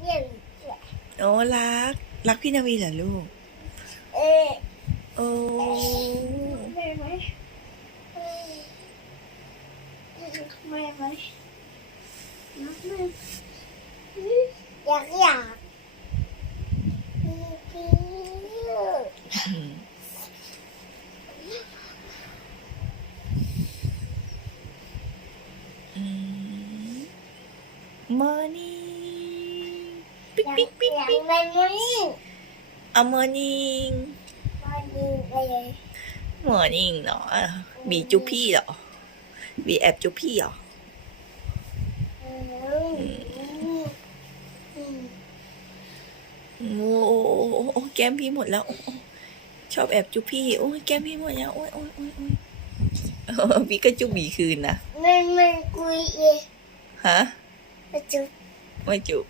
เยี่ยม โอ้รัก รักพี่นาวีเหรอลูก เออ โอ้ แม่ไหมแม่ไหมรักแม่อยากอยากพี่ มอร์นิ่ง ปิ๊กปิ๊กปิ๊กอยากปิ๊กไปไหมเอามอร์นิ่งมาดีไปเลยมอร์นิ่งเหรอบีจุบพี่เหรอบีแอบจุบพี่เหรออืมอืมโอ้โอ้โอ้โอ้โอ้แก้มพี่หมดแล้วโอ้โอ้ชอบแอบจุบพี่โอ้ยแก้มพี่หมดแล้วโอ้ยโอ้ยโอ้ยโอ้ยเออพี่ก็จุบบีคืนนะแม่แม่คุยเองฮะไปจุ๊บไม่จุบ